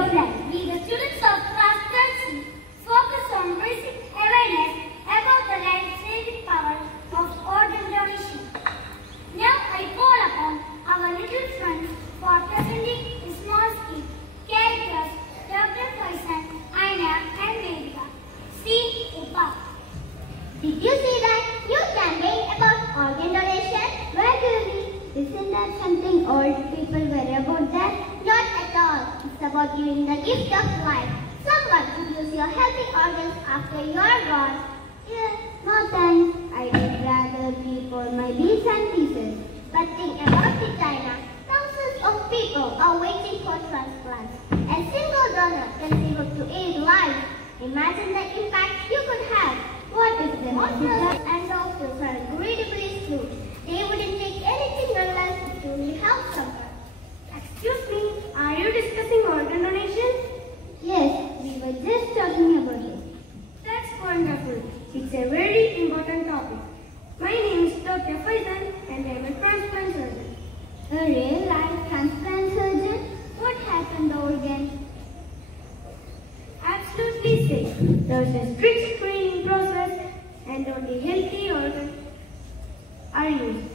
of life. We, the students of class 13, focus on raising awareness about the life-saving power of organ donation. Now I call upon our little friends for presenting a small skit. Characters Dr. Faisal, Aina and Vedika. See Upa. Did you see that new campaign about organ donation? Where do you read? Isn't that something old people worry about that? Not at all. It's about giving the gift of life. Someone could use your healthy organs after you're gone. Yeah, no thanks. I'd rather keep all my bits and pieces. But think about it, China. Thousands of people are waiting for transplants. A single donor can save up to 8 lives. Imagine the impact you could have. What if the hospitals and doctors are incredibly slow? They wouldn't take anything unless it truly helps someone. Excuse me, are you discussing organ donation? Yes, we were just talking about it. That's wonderful. It's a very important topic. My name is Dr. Faisal and I am a transplant surgeon. A real-life transplant surgeon? What happened to the organ? Absolutely safe. There's a strict screening process and only healthy organs are used.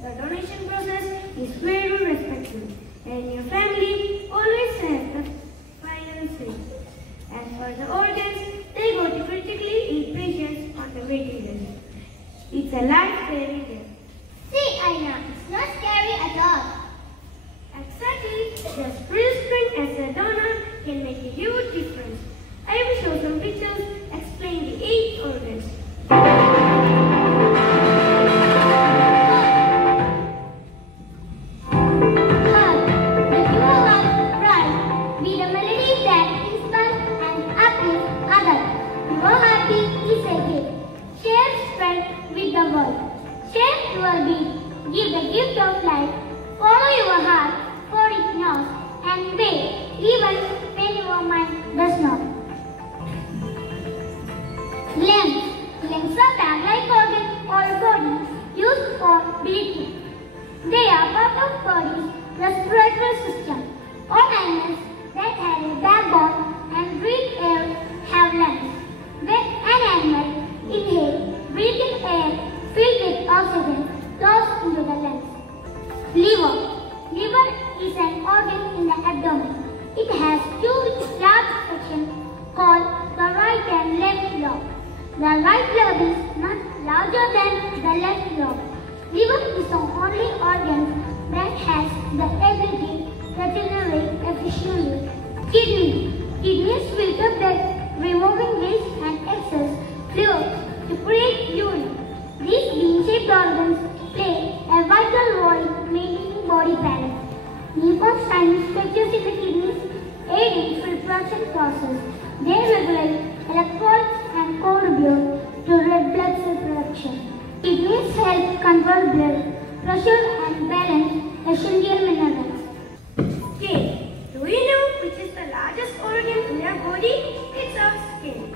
The donation process is very respectful and your family always has the final say. As for the organs, they go to critically ill patients on the waiting list. It's a life-saving gift. See, Aina, it's not scary at all. Exactly. Just registering as a donor can make a huge difference. I will show some pictures explaining the 8 organs. Share your beat, give the gift of life, follow your heart, for it knows, and wait, even when your mind does not. Limbs. Limbs are bag-like organs or bodies used for breathing. They are part of body's respiratory system. All animals that have a backbone and breathe air have lungs. When an animal inhales, breathing air filled with oxygen goes into the lungs. Liver. Liver is an organ in the abdomen. It has 2 large sections called the right and left lobe. The right lobe is much larger than the left lobe. Liver is the only organ that has the ability to regenerate efficiently. Kidney. Kidneys filter blood, removing waste and excess fluid to create urine. These bean-shaped organs play a vital role in maintaining body balance. Lymph tiny structures in the kidneys aid in filtration process. They regulate electrolytes and contribute to red blood cell production. Kidneys help control blood pressure and balance essential minerals. Skin. Do you know which is the largest organ in our body? It's our skin.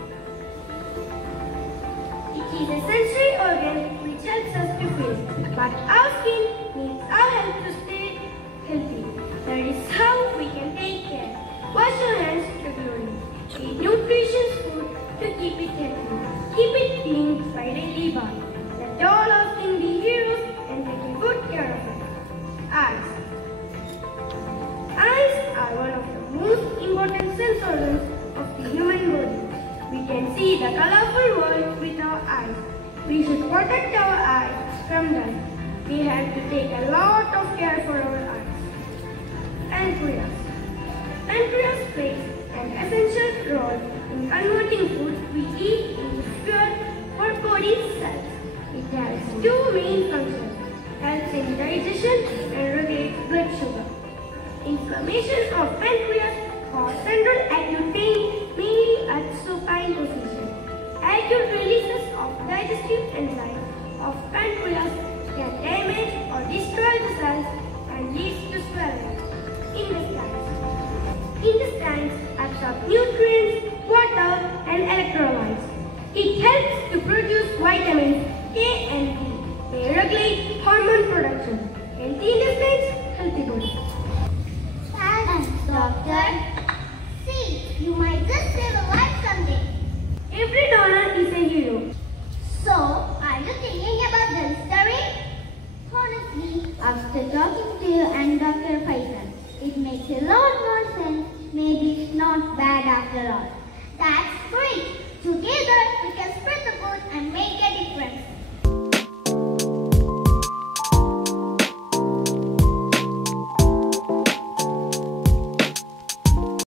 It is a sensory organ which helps us to feel. But our skin needs our help to stay healthy. That is how we can take care. Wash your hands regularly. Eat nutritious food to keep it healthy. Keep it clean by daily bath. Let all our skin be heroes and take good care of it. Eyes. Eyes are one of the most important sense organs of the human body. We can see the colorful world with our eyes. We should protect our eyes from them. We have to take a lot of care for our eyes. Pancreas. Pancreas plays an essential role in converting food we eat into fuel for body cells. It has 2 main functions. Helps in digestion and regulates blood sugar. Inflammation of pancreas causes central acute pain mainly at supine position. Acute releases of digestive enzymes of pancreas can damage or destroy the cells and leads to swelling. Intestines. Intestines absorb nutrients, water and electrolytes. It helps to produce vitamins A and D. They regulate hormone production. Healthy intestines, healthy body. Thanks, doctor. After talking to you and Dr. Faisal, it makes a lot more sense. Maybe it's not bad after all. That's great. Together we can spread